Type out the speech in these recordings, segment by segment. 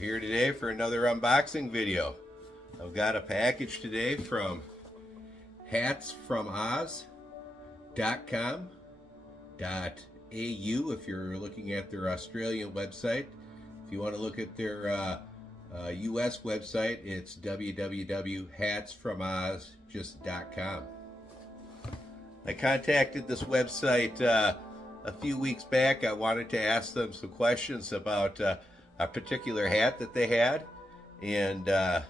here today for another unboxing video. I've got a package today from hatsfromoz.com.au if you're looking at their Australian website. If you want to look at their US website, it's www.hatsfromoz.com. I contacted this website a few weeks back. I wanted to ask them some questions about a particular hat that they had, and I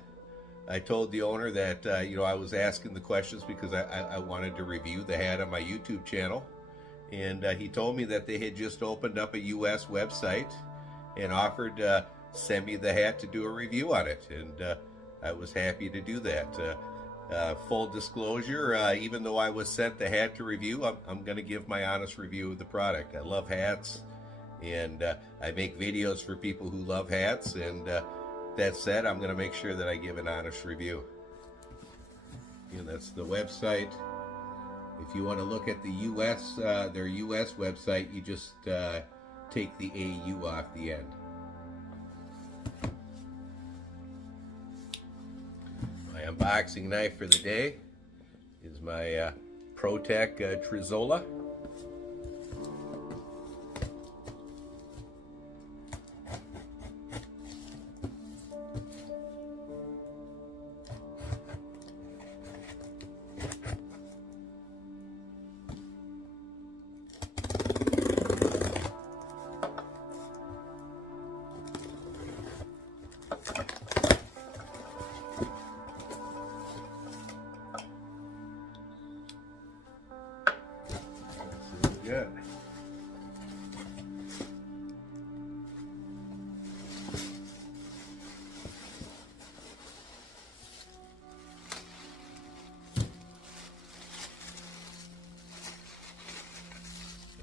told the owner that I was asking the questions because I wanted to review the hat on my YouTube channel, and he told me that they had just opened up a US website and offered to send me the hat to do a review on it, and I was happy to do that. Full disclosure, even though I was sent the hat to review, I'm going to give my honest review of the product. I love hats, and I make videos for people who love hats, and that said, I'm going to make sure that I give an honest review. And that's the website. If you want to look at the US, their US website, you just take the AU off the end. My unboxing knife for the day is my ProTech Trizola. Good.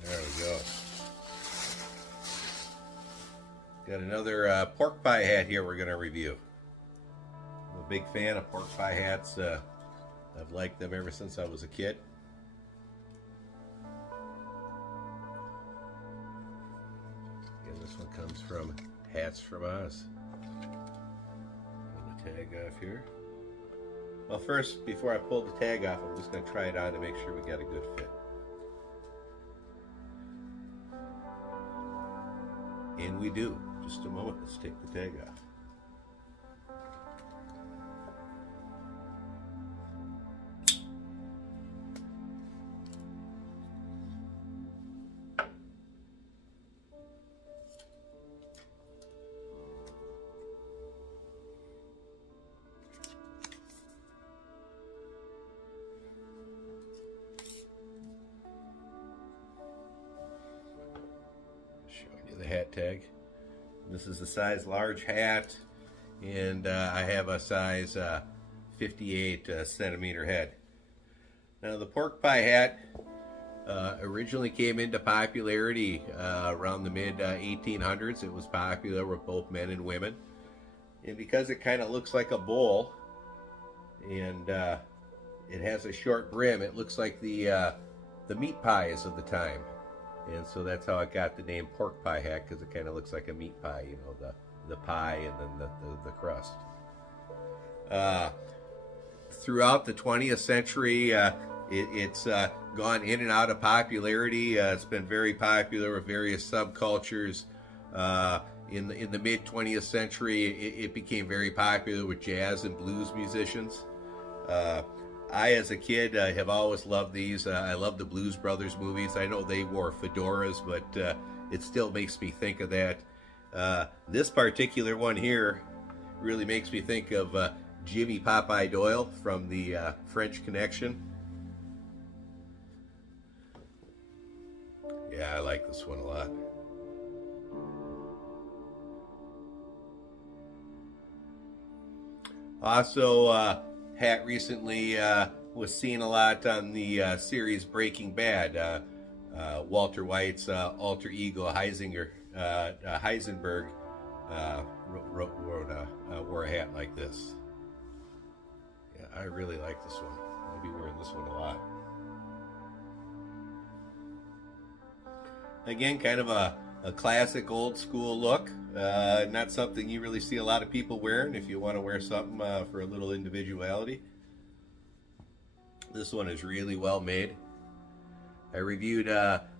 There we go. Got another pork pie hat here we're going to review. I'm a big fan of pork pie hats. I've liked them ever since I was a kid. This one comes from Hats from Oz. Pull the tag off here. Well, first, before I pull the tag off, I'm just going to try it on to make sure we got a good fit. And we do. Just a moment, let's take the tag off. The hat tag. This is a size large hat, and I have a size 58 centimeter head. Now the pork pie hat originally came into popularity around the mid 1800s. It was popular with both men and women, and because it kind of looks like a bowl and it has a short brim, it looks like the meat pies of the time. And so that's how I got the name pork pie hat, because it kind of looks like a meat pie, you know, the pie and then the crust. Throughout the 20th century, it's gone in and out of popularity. It's been very popular with various subcultures. In the mid 20th century, it became very popular with jazz and blues musicians. I, as a kid, have always loved these. I love the Blues Brothers movies. I know they wore fedoras, but it still makes me think of that. This particular one here really makes me think of Jimmy Popeye Doyle from the French Connection. Yeah, I like this one a lot. Also, hat recently was seen a lot on the series Breaking Bad. Walter White's alter ego Heisenberg wore a hat like this. Yeah, I really like this one. I'll be wearing this one a lot. Again, kind of a a classic old school look. Not something you really see a lot of people wearing if you want to wear something for a little individuality. This one is really well made. I reviewed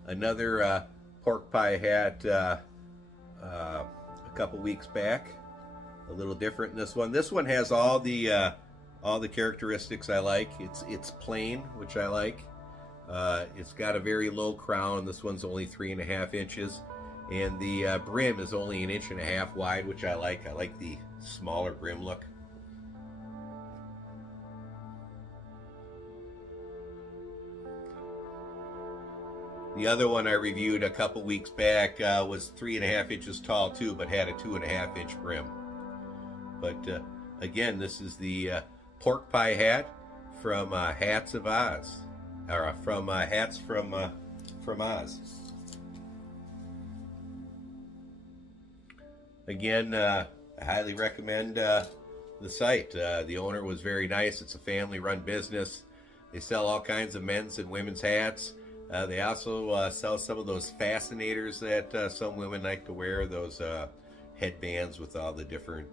another pork pie hat a couple weeks back. A little different in this one. This one has all the characteristics I like. It's plain, which I like. It's got a very low crown. This one's only 3.5 inches, and the brim is only 1.5 inches wide, which I like. I like the smaller brim look. The other one I reviewed a couple weeks back was 3.5 inches tall too, but had a 2.5 inch brim. But again, this is the pork pie hat from Hats of Oz, or from Hats from Oz. Again, I highly recommend the site. The owner was very nice. It's a family-run business. They sell all kinds of men's and women's hats. They also sell some of those fascinators that some women like to wear, those headbands with all the different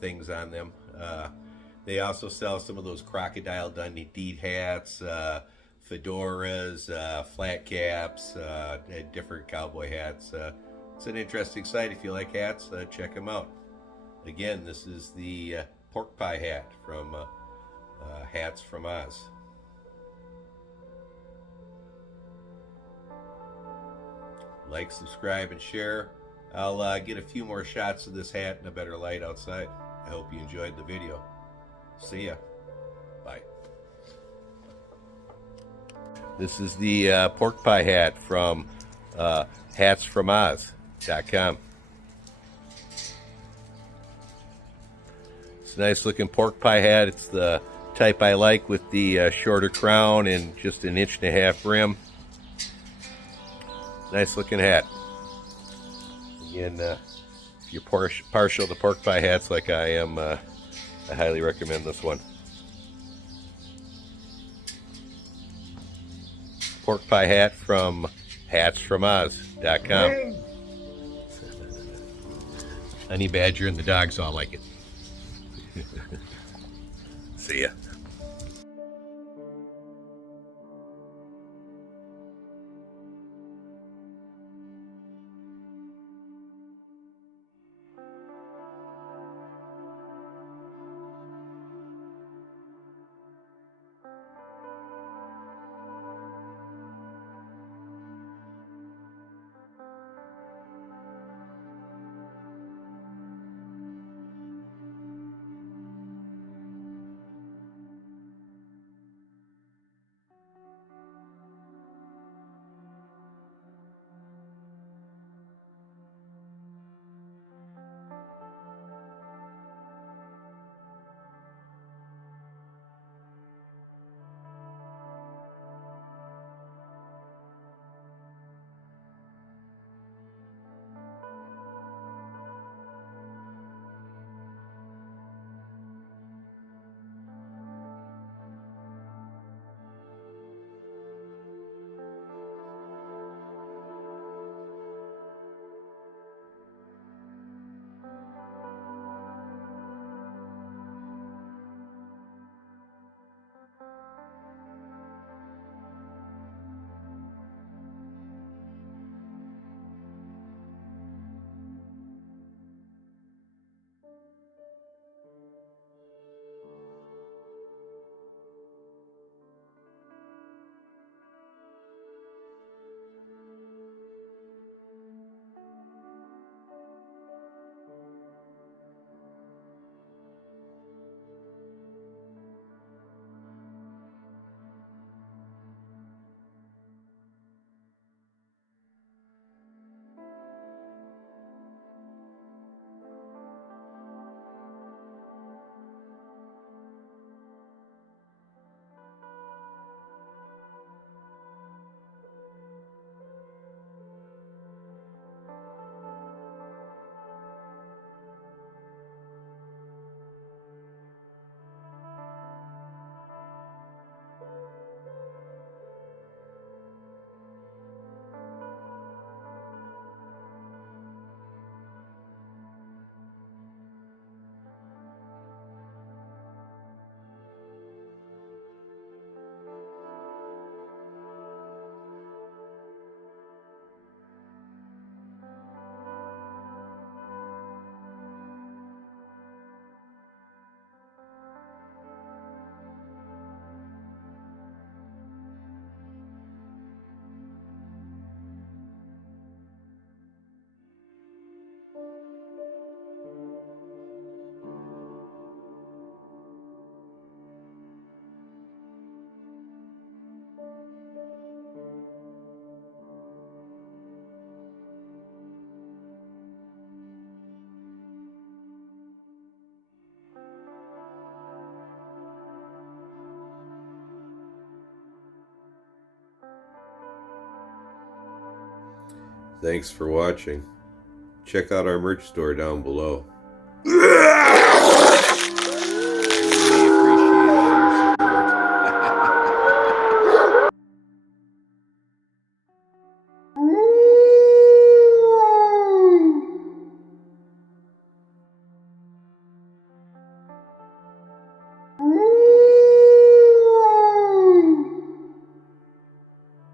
things on them. They also sell some of those Crocodile Dundee hats, fedoras, flat caps, different cowboy hats. It's an interesting site. If you like hats, check them out. Again, this is the pork pie hat from Hats from Oz. Like, subscribe, and share. I'll get a few more shots of this hat in a better light outside. I hope you enjoyed the video. See ya. Bye. This is the pork pie hat from hatsfromoz.com. It's a nice looking pork pie hat. It's the type I like, with the shorter crown and just 1.5 inch brim. Nice looking hat. Again, if you're partial to pork pie hats like I am, I highly recommend this one. Pork pie hat from hatsfromoz.com. Honey badger and the dogs all like it. See ya. Thanks for watching. Check out our merch store down below. Mm-hmm.